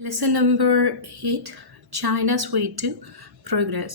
Lesson number 8, China's way to progress.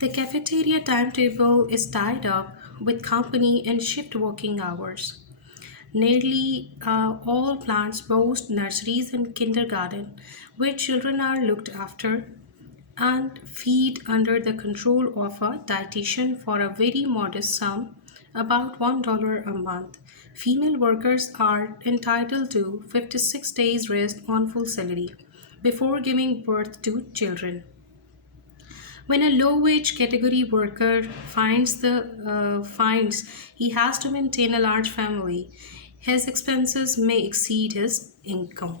The cafeteria timetable is tied up with company and shift working hours. Nearly all plants boast nurseries and kindergarten where children are looked after and feed under the control of a dietitian for a very modest sum, about $1 a month. Female workers are entitled to 56 days rest on full salary before giving birth to children. When a low-wage category worker finds he has to maintain a large family, his expenses may exceed his income.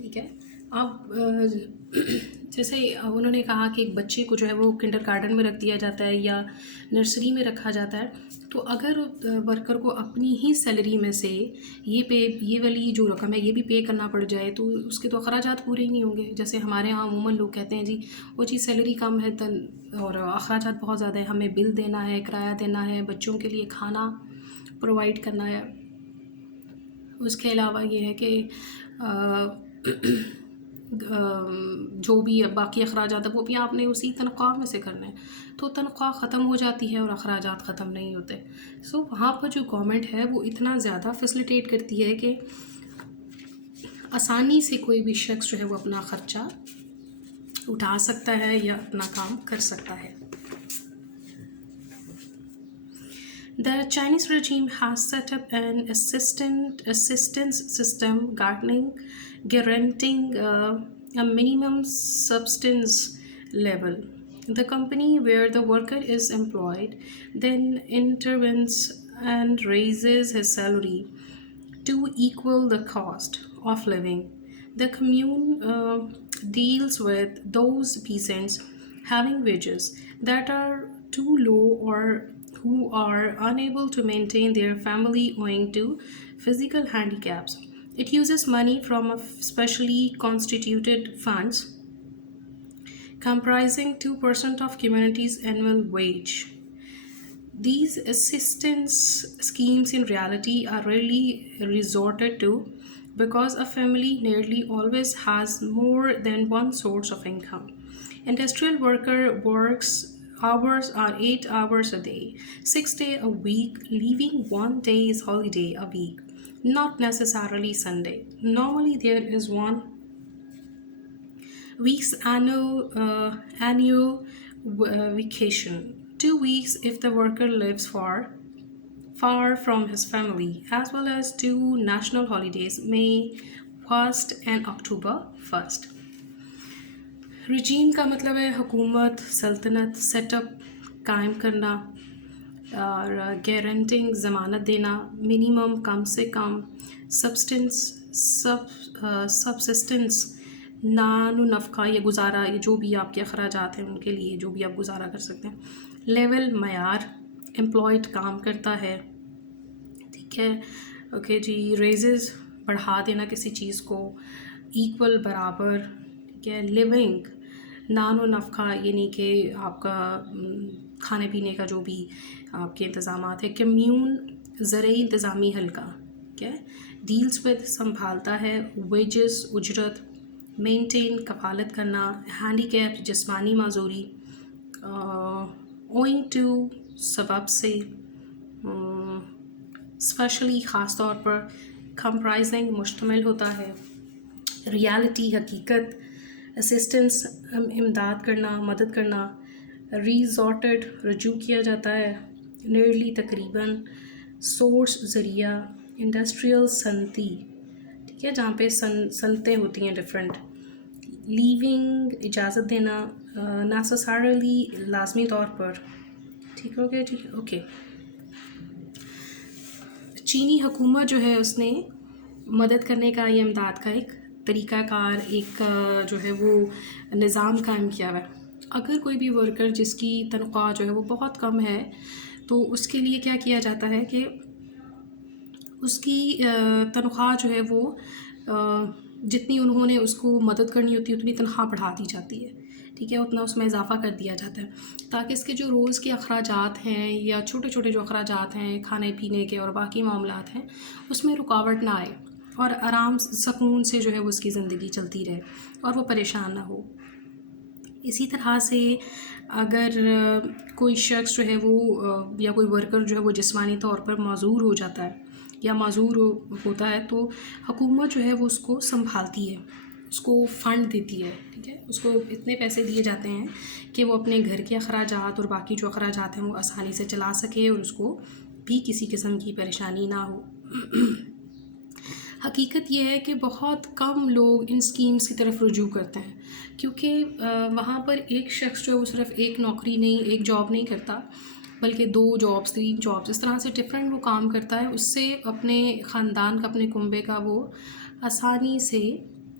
ٹھیک ہے. اب جیسے انہوں نے کہا کہ ایک بچے کو جو ہے وہ کنڈر گارڈن میں رکھ دیا جاتا ہے یا نرسری میں رکھا جاتا ہے، تو اگر ورکر کو اپنی ہی سیلری میں سے یہ والی جو رقم ہے یہ بھی پے کرنا پڑ جائے تو اس کے تو اخراجات پورے ہی نہیں ہوں گے. جیسے ہمارے یہاں عموماً لوگ کہتے ہیں جی وہ چیز سیلری کم ہے اور اخراجات بہت زیادہ ہے، ہمیں بل دینا ہے، کرایہ دینا ہے، بچوں کے لیے کھانا پرووائڈ کرنا ہے. اس کے علاوہ یہ ہے کہ جو بھی باقی اخراجات ہیں وہ بھی آپ نے اسی تنخواہ میں سے کرنا ہے، تو تنخواہ ختم ہو جاتی ہے اور اخراجات ختم نہیں ہوتے. سو وہاں پر جو گورنمنٹ ہے وہ اتنا زیادہ فیسلیٹیٹ کرتی ہے کہ آسانی سے کوئی بھی شخص جو ہے وہ اپنا خرچہ اٹھا سکتا ہے یا اپنا کام کر سکتا ہے. The Chinese regime has set up an assistance system guaranteeing a minimum subsistence level. The company where the worker is employed then intervenes and raises his salary to equal the cost of living. The commune deals with those peasants having wages that are too low or who are unable to maintain their family owing to physical handicaps. It uses money from a specially constituted funds comprising 2% of community's annual wage. These assistance schemes in reality are rarely resorted to because a family nearly always has more than one source of income. Industrial worker works hours are 8 hours a day, 6 days a week, leaving 1 day's holiday a week, not necessarily Sunday. Normally there is 1 week's annual vacation, 2 weeks if the worker lives far from his family, as well as 2 national holidays, May 1st and October 1st. رجیم کا مطلب ہے حکومت، سلطنت، set up قائم کرنا، اور گارنٹنگ ضمانت دینا، منیمم کم سے کم، سبسسٹنس نان و نفقہ یا گزارا، یہ جو بھی آپ کے اخراجات ہیں ان کے لیے جو بھی آپ گزارا کر سکتے ہیں. لیول معیار، امپلائڈ کام کرتا ہے، ٹھیک ہے، اوکے جی. ریزز بڑھا دینا کسی چیز کو، ایکول برابر، ٹھیک ہے. لیونگ نان و نفقہ یعنی کہ آپ کا کھانے پینے کا جو بھی آپ کے انتظامات ہے. کمیون زرعی انتظامی حلقہ، ٹھیک ہے. ڈیلز ود سنبھالتا ہے. ویجز اجرت. مینٹین کفالت کرنا. ہینڈی کیپ جسمانی معذوری. اوئنگ ٹو سبب سے، اسپیشلی خاص طور پر. کمپرائزنگ مشتمل ہوتا ہے. ریالٹی حقیقت. اسسٹنس امداد کرنا، مدد کرنا. ریزورٹڈ رجوع کیا جاتا ہے. نیرلی تقریباً. سورس ذریعہ. انڈسٹریل صنعتی، ٹھیک ہے، جہاں پہ صنعتیں ہوتی ہیں ڈفرینٹ. لیونگ اجازت دینا، نیسسریلی لازمی طور پر، ٹھیک ہو گیا جی. اوکے. چینی حکومت جو ہے اس نے مدد کرنے کا یا امداد کا ایک طریقہ کار، ایک جو ہے وہ نظام قائم کیا ہوا ہے. اگر کوئی بھی ورکر جس کی تنخواہ جو ہے وہ بہت کم ہے تو اس کے لیے کیا کیا جاتا ہے کہ اس کی تنخواہ جو ہے وہ جتنی انہوں نے اس کو مدد کرنی ہوتی ہے اتنی تنخواہ بڑھا دی جاتی ہے، ٹھیک ہے، اتنا اس میں اضافہ کر دیا جاتا ہے تاکہ اس کے جو روز کے اخراجات ہیں یا چھوٹے چھوٹے جو اخراجات ہیں کھانے پینے کے اور باقی معاملات ہیں اس میں رکاوٹ نہ آئے اور آرام سکون سے جو ہے وہ اس کی زندگی چلتی رہے اور وہ پریشان نہ ہو. اسی طرح سے اگر کوئی شخص جو ہے وہ یا کوئی ورکر جو ہے وہ جسمانی طور پر معذور ہو جاتا ہے یا معذور ہوتا ہے تو حکومت جو ہے وہ اس کو سنبھالتی ہے، اس کو فنڈ دیتی ہے، ٹھیک ہے. اس کو اتنے پیسے دیے جاتے ہیں کہ وہ اپنے گھر کے اخراجات اور باقی جو اخراجات ہیں وہ آسانی سے چلا سکے اور اس کو بھی کسی قسم کی پریشانی نہ ہو. حقیقت یہ ہے کہ بہت کم لوگ ان اسکیمز کی طرف رجوع کرتے ہیں کیونکہ وہاں پر ایک شخص جو ہے وہ صرف ایک نوکری نہیں، ایک جاب نہیں کرتا بلکہ 2 جابس 3 جابس اس طرح سے ڈفرینٹ وہ کام کرتا ہے. اس سے اپنے خاندان کا، اپنے کنبے کا وہ آسانی سے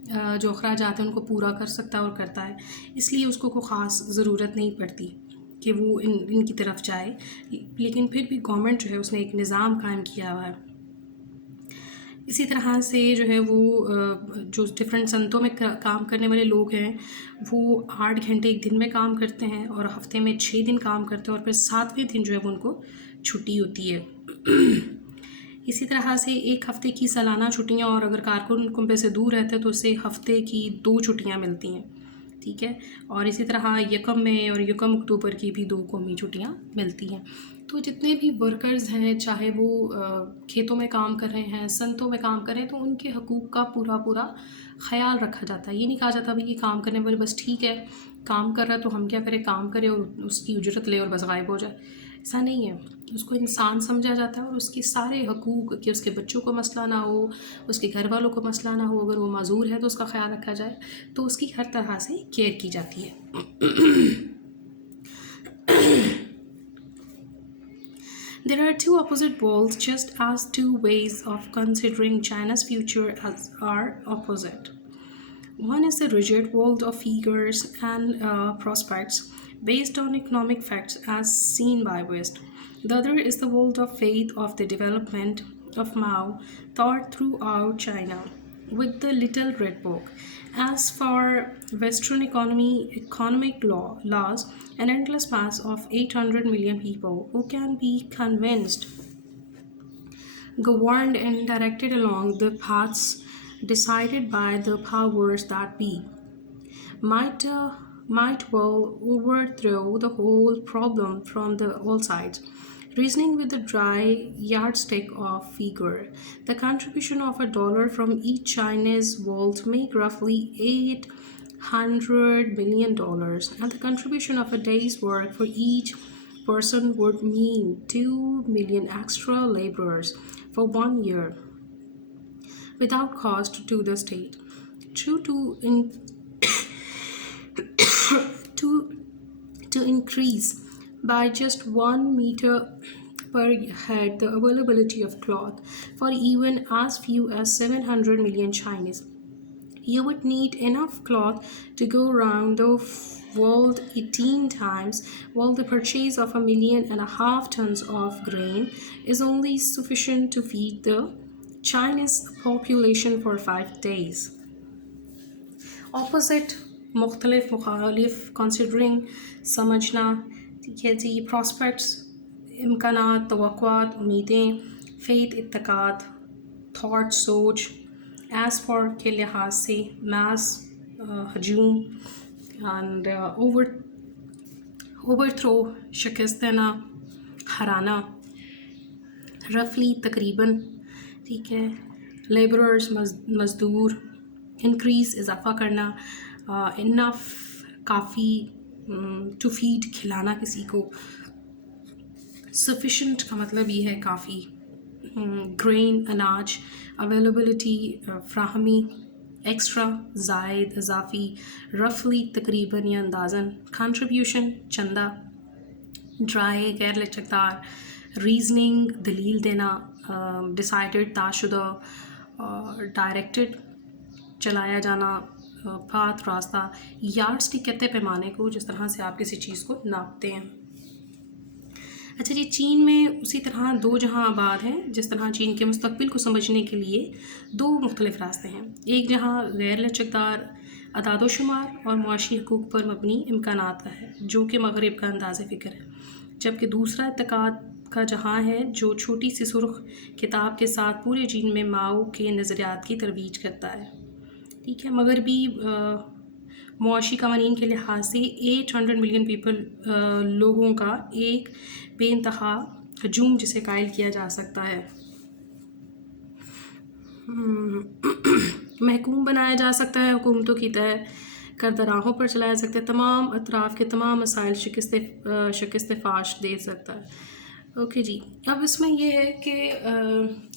جو اخراجات ہیں ان کو پورا کر سکتا ہے اور کرتا ہے، اس لیے اس کو کوئی خاص ضرورت نہیں پڑتی کہ وہ ان کی طرف جائے. لیکن پھر بھی گورنمنٹ جو ہے اس نے ایک نظام قائم کیا ہوا ہے. اسی طرح سے جو ہے وہ جو ڈفرینٹ صنعتوں میں کام کرنے والے لوگ ہیں وہ 8 گھنٹے ایک دن میں کام کرتے ہیں اور ہفتے میں 6 دن کام کرتے ہیں، اور پھر 7ویں دن جو ہے وہ ان کو چھٹی ہوتی ہے. اسی طرح سے ایک ہفتے کی سالانہ چھٹیاں، اور اگر کارکن کنبے سے دور رہتے ہیں تو اسے ہفتے کی 2 چھٹیاں ملتی ہیں. ٹھیک ہے، اور اسی طرح 1 مئی اور 1 اکتوبر کی بھی 2 قومی چھٹیاں ملتی ہیں. تو جتنے بھی ورکرز ہیں، چاہے وہ کھیتوں میں کام کر رہے ہیں، صنعتوں میں کام کر رہے ہیں، تو ان کے حقوق کا پورا خیال رکھا جاتا ہے. یہ نہیں کہا جاتا بھائی یہ کام کرنے والے بس ٹھیک ہے کام کر رہا ہے تو ہم کیا کریں، کام کرے اور اس کی اجرت لے اور بس غائب ہو جائے. ایسا نہیں ہے، اس کو انسان سمجھا جاتا ہے اور اس کے سارے حقوق، کہ اس کے بچوں کو مسئلہ نہ ہو، اس کے گھر والوں کو مسئلہ نہ ہو، اگر وہ معذور ہے تو اس کا خیال رکھا جائے، تو اس کی ہر طرح سے کیئر کی جاتی ہے. There are two opposite worlds, just as two ways of considering China's future are opposite. One is the rigid world of figures and prospects based on economic facts as seen by West. The other is the world of faith of the development of Mao taught throughout China with the Little Red Book. As for Western economic laws, an endless mass of 800 million people who can be convinced, governed and directed along the paths decided by the powers that be, might well overthrow the whole problem from all sides. Reasoning with the dry yardstick of figure, the contribution of $1 from each Chinese would make roughly $800 million, and the contribution of a day's work for each person would mean 2 million extra laborers for 1 year without cost to the state. True to increase by just 1 meter per head the availability of cloth for even as few as 700 million Chinese. You would need enough cloth to go around the world 18 times, while the purchase of 1.5 million tons of grain is only sufficient to feed the Chinese population for 5 days. Opposite مخالف considering سمجھنا. ٹھیک ہے جی. Prospects امکانات، توقعات، امیدیں. Faith اعتقاد، thought سوچ. As far کے لحاظ سے، میس ہجوم، اینڈ اوور تھرو شکست دینا، ہرانا. رفلی تقریباً. ٹھیک ہے. لیبررز مزدور. انکریز اضافہ کرنا. انف کافی. ٹو فیڈ کھلانا کسی کو. سفیشینٹ کا مطلب یہ ہے کافی. گرین اناج. اویلیبلٹی فراہمی. ایکسٹرا زائد اضافی. رفلی تقریباً یا اندازاً. کنٹریبیوشن چندہ. ڈرائی غیر لچکدار. ریزننگ دلیل دینا. ڈیسائیڈڈ طے شدہ. ڈائریکٹڈ چلایا جانا. پاتھ راستہ. یارڈ اسٹک کہتے ہیں پیمانے کو جس طرح سے آپ کسی چیز کو ناپتے ہیں. اچھا جی. چین میں اسی طرح 2 جہاں آباد ہیں. جس طرح چین کے مستقبل کو سمجھنے کے لیے 2 مختلف راستے ہیں. ایک جہاں غیر لچکدار اعداد و شمار اور معاشی حقوق پر مبنی امکانات کا ہے جو کہ مغرب کا انداز فکر ہے، جبکہ دوسرا اعتقاد کا جہاں ہے جو چھوٹی سی سرخ کتاب کے ساتھ پورے چین میں ماؤ کے نظریات کی ترویج کرتا ہے. ٹھیک ہے. مغربی معاشی قوانین کے لحاظ سے 800 ملین لوگوں کا ایک بے انتہا ہجوم جسے قائل کیا جا سکتا ہے محکوم بنایا جا سکتا ہے. حکومتوں کی طے کردہ راہوں پر چلایا جا سکتا ہے. تمام اطراف کے تمام مسائل شکست فاش دے سکتا ہے. اوکے جی. اب اس میں یہ ہے کہ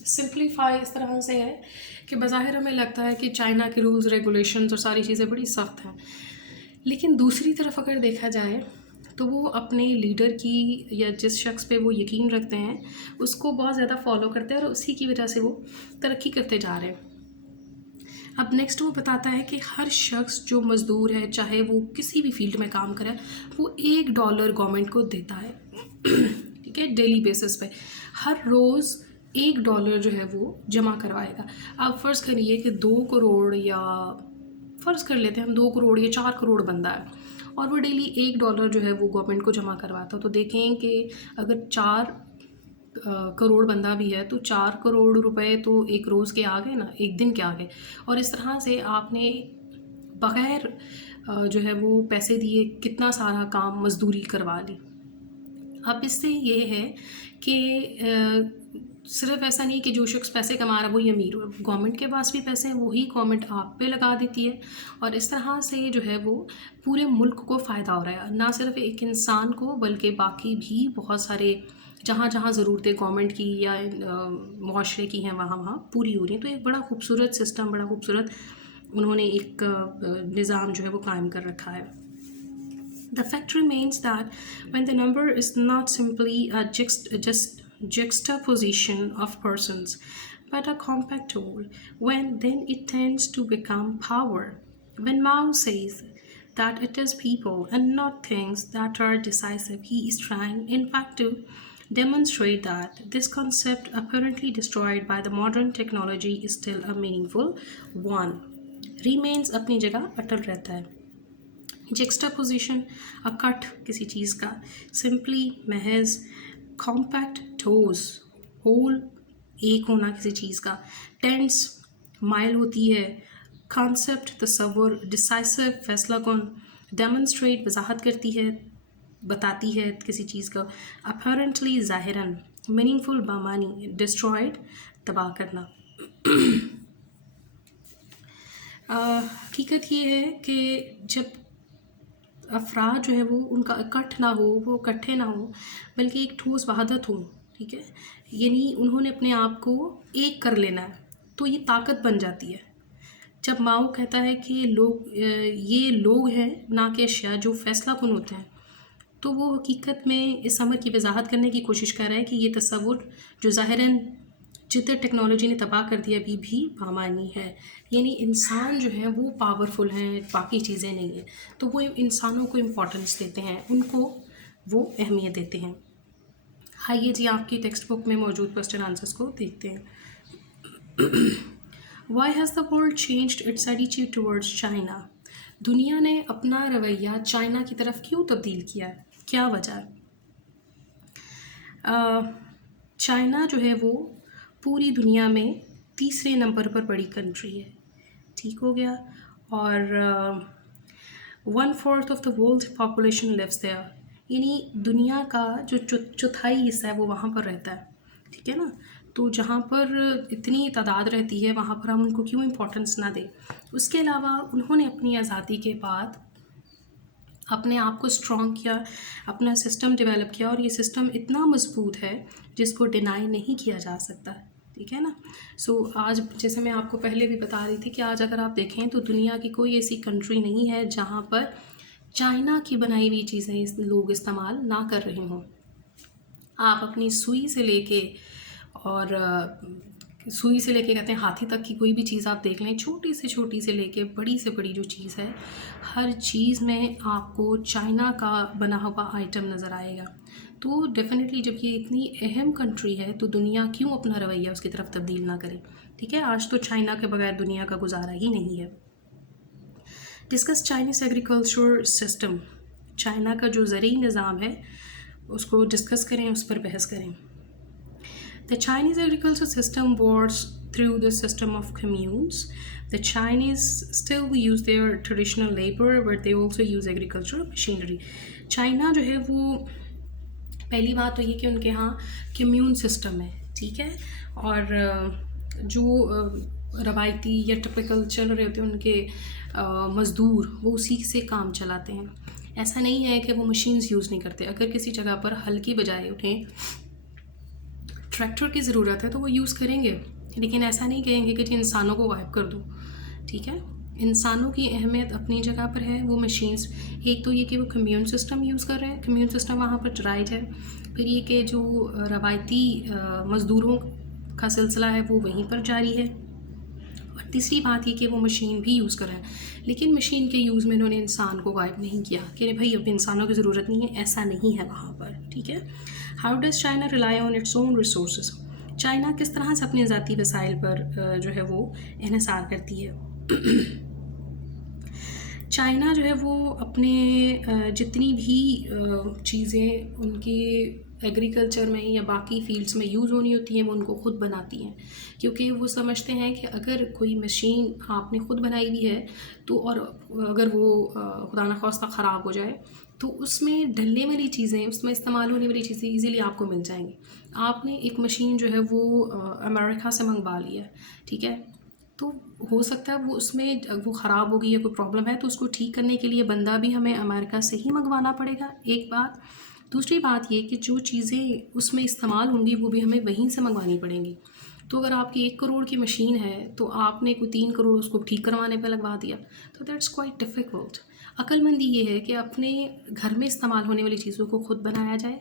سمپلیفائی اس طرح سے ہے کہ بظاہر ہمیں لگتا ہے کہ چائنا کے رولز ریگولیشنز اور ساری چیزیں بڑی سخت ہیں، لیکن دوسری طرف اگر دیکھا جائے تو وہ اپنے لیڈر کی یا جس شخص پہ وہ یقین رکھتے ہیں اس کو بہت زیادہ فالو کرتے ہیں اور اسی کی وجہ سے وہ ترقی کرتے جا رہے ہیں. اب نیکسٹ وہ بتاتا ہے کہ ہر شخص جو مزدور ہے چاہے وہ کسی بھی فیلڈ میں کام کرے وہ $1 گورنمنٹ کو دیتا ہے ٹھیک ہے، ڈیلی بیسس پہ ہر روز $1 جو ہے وہ جمع کروائے گا. آپ فرض کریے کہ 2 کروڑ یا فرض کر لیتے ہیں ہم 2 کروڑ یا 4 کروڑ بندہ ہے اور وہ ڈیلی $1 جو ہے وہ گورنمنٹ کو جمع کرواتا. تو دیکھیں کہ اگر 4 کروڑ بندہ بھی ہے تو 4 کروڑ روپے تو ایک روز کے آ گئے نا، ایک دن کے آ گئے. اور اس طرح سے آپ نے بغیر جو ہے وہ پیسے دیے کتنا سارا کام مزدوری کروا لی. اب اس سے یہ ہے کہ صرف ایسا نہیں کہ جو شخص پیسے کما رہا ہے وہی امیر ہو، گورنمنٹ کے پاس بھی پیسے ہیں وہی گورنمنٹ آپ پہ لگا دیتی ہے. اور اس طرح سے جو ہے وہ پورے ملک کو فائدہ ہو رہا ہے، نہ صرف ایک انسان کو بلکہ باقی بھی بہت سارے جہاں جہاں ضرورتیں گورنمنٹ کی یا معاشرے کی ہیں وہاں پوری ہو رہی ہیں. تو ایک بڑا خوبصورت سسٹم، بڑا خوبصورت انہوں نے ایک نظام جو ہے وہ قائم کر رکھا ہے. The fact remains that when the number is not simply a juxtaposition of persons, but a compact whole, then it tends to become power. When Mao says that it is people and not things that are decisive, he is trying, in fact, to demonstrate that this concept, apparently destroyed by the modern technology, is still a meaningful one. Remains اپنی جگہ اٹل رہتا ہے. جیکسٹاپوزیشن، کٹ کسی چیز کا، simply محض، compact ٹھوس، whole ایک ہونا کسی چیز کا، ٹینس مائل ہوتی ہے، کانسیپٹ تصور، ڈیسائسو فیصلہ کن، ڈیمونسٹریٹ وضاحت کرتی ہے، بتاتی ہے کسی چیز کا، اپیرنٹلی ظاہراً، میننگ فل بامانی، ڈسٹرائڈ تباہ کرنا. حقیقت یہ ہے کہ جب افراد جو ہے وہ ان کا اکٹھ نہ ہو، وہ اکٹھے نہ ہوں بلکہ ایک ٹھوس وحدت ہو، ٹھیک ہے، یعنی انہوں نے اپنے آپ کو ایک کر لینا ہے تو یہ طاقت بن جاتی ہے. جب ماؤ کہتا ہے کہ یہ لوگ ہیں نہ کہ اشیاء جو فیصلہ کن ہوتے ہیں، تو وہ حقیقت میں اس امر کی وضاحت کرنے کی کوشش کر رہا ہے کہ یہ تصور جو ظاہراً جدت ٹیکنالوجی نے تباہ کر دیا ابھی بھی بامانی ہے. یعنی انسان جو ہیں وہ پاورفل ہیں، باقی چیزیں نہیں ہیں، تو وہ انسانوں کو امپورٹنس دیتے ہیں، ان کو وہ اہمیت دیتے ہیں. آئیے جی آپ کی ٹیکسٹ بک میں موجود کوسچن آنسرس کو دیکھتے ہیں. Why has the world changed its attitude towards China? دنیا نے اپنا رویہ چائنا کی طرف کیوں تبدیل کیا ہے؟ کیا وجہ ہے؟ چائنا جو ہے وہ پوری دنیا میں 3 نمبر پر بڑی کنٹری ہے، ٹھیک ہو گیا، اور 1/4 of the world population lives there, یعنی دنیا کا جو چوتھائی حصہ ہے وہ وہاں پر رہتا ہے، ٹھیک ہے نا. تو جہاں پر اتنی تعداد رہتی ہے وہاں پر ہم ان کو کیوں امپورٹنس نہ دیں. اس کے علاوہ انہوں نے اپنی آزادی کے بعد اپنے آپ کو اسٹرانگ کیا، اپنا سسٹم ڈیولپ کیا، اور یہ سسٹم اتنا مضبوط ہے جس کو ڈینائی نہیں کیا جا سکتا، ٹھیک ہے نا. سو آج جیسے میں آپ کو پہلے بھی بتا رہی تھی کہ آج اگر آپ دیکھیں تو دنیا کی کوئی ایسی کنٹری نہیں ہے جہاں پر چائنا کی بنائی ہوئی چیزیں لوگ استعمال نہ کر رہے ہوں. آپ اپنی سوئی سے لے کے کہتے ہیں ہاتھی تک کی کوئی بھی چیز آپ دیکھ لیں، چھوٹی سے لے کے بڑی سے بڑی جو چیز ہے، ہر چیز میں آپ کو چائنا کا بنا ہوا آئٹم نظر آئے گا. تو ڈیفینیٹلی جب یہ اتنی اہم کنٹری ہے تو دنیا کیوں اپنا رویہ اس کی طرف تبدیل نہ کرے، ٹھیک ہے. آج تو چائنا کے بغیر دنیا کا گزارا ہی نہیں ہے. Discuss Chinese agriculture system, China کا جو زرعی نظام ہے اس کو ڈسکس کریں، اس پر بحث کریں. The Chinese agricultural system was through the system of communes. The Chinese still use their traditional labor, but they also use agricultural machinery. China جو ہے وہ پہلی بات تو یہ کہ ان کے ہاں کمیون سسٹم ہے، ٹھیک ہے، اور جو روایتی یا ٹپیکل چل رہے ہوتے ہیں ان کے مزدور وہ اسی سے کام چلاتے ہیں. ایسا نہیں ہے کہ وہ مشینز یوز نہیں کرتے. اگر کسی جگہ پر ہل کی بجائے انہیں ٹریکٹر کی ضرورت ہے تو وہ یوز کریں گے، لیکن ایسا نہیں کہیں گے کہ جی انسانوں کو غائب کر دو، ٹھیک ہے. انسانوں کی اہمیت اپنی جگہ پر ہے. وہ مشینز، ایک تو یہ کہ وہ کمیون سسٹم یوز کر رہے ہیں، کمیون سسٹم وہاں پر رائج ہے. پھر یہ کہ جو روایتی مزدوروں کا سلسلہ ہے وہ وہیں پر جاری ہے. اور تیسری بات یہ کہ وہ مشین بھی یوز کر رہے ہیں، لیکن مشین کے یوز میں انہوں نے انسان کو غائب نہیں کیا کہ بھائی اب انسانوں کی ضرورت نہیں ہے، ایسا نہیں ہے وہاں پر، ٹھیک ہے. How does China rely on its own resources? China کس طرح سے اپنے ذاتی وسائل پر جو ہے وہ انحصار کرتی ہے. چائنا جو ہے وہ اپنے جتنی بھی چیزیں ان کی ایگریکلچر میں یا باقی فیلڈس میں یوز ہونی ہوتی ہیں وہ ان کو خود بناتی ہیں، کیونکہ وہ سمجھتے ہیں کہ اگر کوئی مشین آپ نے خود بنائی ہوئی ہے تو اور اگر وہ خدا نخواستہ خراب ہو جائے تو اس میں ڈلنے والی چیزیں، اس میں استعمال ہونے والی چیزیں ایزیلی آپ کو مل جائیں گی. آپ نے ایک مشین جو ہے وہ امریکہ سے منگوا لی ہے، ٹھیک ہے، تو ہو سکتا ہے وہ اس میں وہ خراب ہو گئی یا کوئی پرابلم ہے تو اس کو ٹھیک کرنے کے لیے بندہ بھی ہمیں امریکہ سے ہی منگوانا پڑے گا، ایک بات. دوسری بات یہ کہ جو چیزیں اس میں استعمال ہوں گی وہ بھی ہمیں وہیں سے منگوانی پڑیں گی. تو اگر آپ کی 1 کروڑ کی مشین ہے تو آپ نے کوئی 3 کروڑ اس کو ٹھیک کروانے پہ لگوا دیا تو دیٹس کوائٹ ڈیفیکلٹ. عقل مندی یہ ہے کہ اپنے گھر میں استعمال ہونے والی چیزوں کو خود بنایا جائے،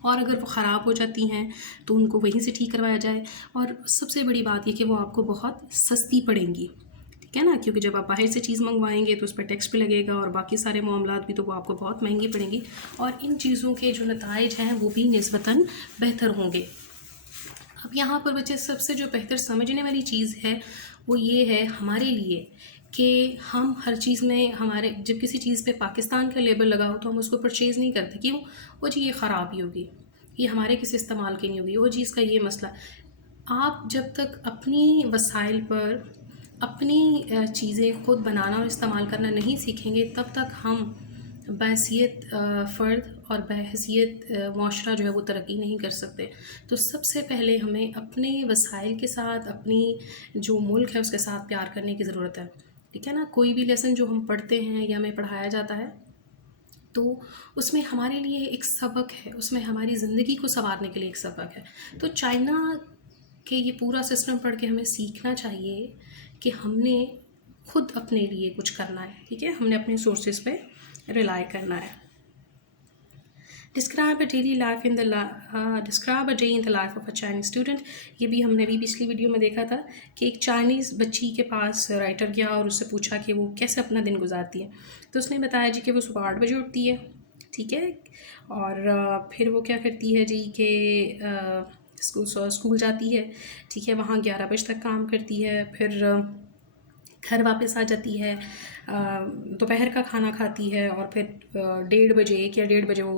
اور اگر وہ خراب ہو جاتی ہیں تو ان کو وہیں سے ٹھیک کروایا جائے. اور سب سے بڑی بات یہ کہ وہ آپ کو بہت سستی پڑیں گی، ٹھیک ہے نا، کیونکہ جب آپ باہر سے چیز منگوائیں گے تو اس پہ ٹیکس بھی لگے گا اور باقی سارے معاملات بھی، تو وہ آپ کو بہت مہنگی پڑیں گی، اور ان چیزوں کے جو نتائج ہیں وہ بھی نسبتاً بہتر ہوں گے. اب یہاں پر بچے سب سے جو بہتر سمجھنے والی چیز ہے وہ یہ ہے ہمارے لیے کہ ہم ہر چیز میں ہمارے جب کسی چیز پہ پاکستان کا لیبل لگا ہو تو ہم اس کو پرچیز نہیں کرتے. کیوں؟ وہ جی یہ خراب ہی ہوگی، یہ ہمارے کسی استعمال کی نہیں ہوگی، وہ چیز کا یہ مسئلہ. آپ جب تک اپنی وسائل پر اپنی چیزیں خود بنانا اور استعمال کرنا نہیں سیکھیں گے تب تک ہم بحیثیت فرد اور بحیثیت معاشرہ جو ہے وہ ترقی نہیں کر سکتے. تو سب سے پہلے ہمیں اپنے وسائل کے ساتھ، اپنی جو ملک ہے اس کے ساتھ پیار کرنے کی ضرورت ہے، ٹھیک ہے نا. کوئی بھی لیسن جو ہم پڑھتے ہیں یا ہمیں پڑھایا جاتا ہے تو اس میں ہمارے لیے ایک سبق ہے، اس میں ہماری زندگی کو سنوارنے کے لیے ایک سبق ہے. تو چائنا کہ یہ پورا سسٹم پڑھ کے ہمیں سیکھنا چاہیے کہ ہم نے خود اپنے لیے کچھ کرنا ہے، ٹھیک ہے، ہم نے اپنے سورسز پہ ریلائی کرنا ہے. Describe a daily life describe a day in the life of a Chinese student. یہ بھی ہم نے ابھی پچھلی ویڈیو میں دیکھا تھا کہ ایک چائنیز بچی کے پاس رائٹر گیا اور اس سے پوچھا کہ وہ کیسے اپنا دن گزارتی ہے. تو اس نے بتایا جی کہ وہ صبح 8 بجے اٹھتی ہے، ٹھیک ہے، اور پھر وہ کیا کرتی ہے جی کہ اسکول جاتی ہے، ٹھیک ہے، وہاں 11 بجے تک کام کرتی ہے، پھر گھر واپس آ جاتی ہے، دوپہر کا کھانا کھاتی ہے، اور پھر 1:30 بجے 1 یا 1:30 بجے وہ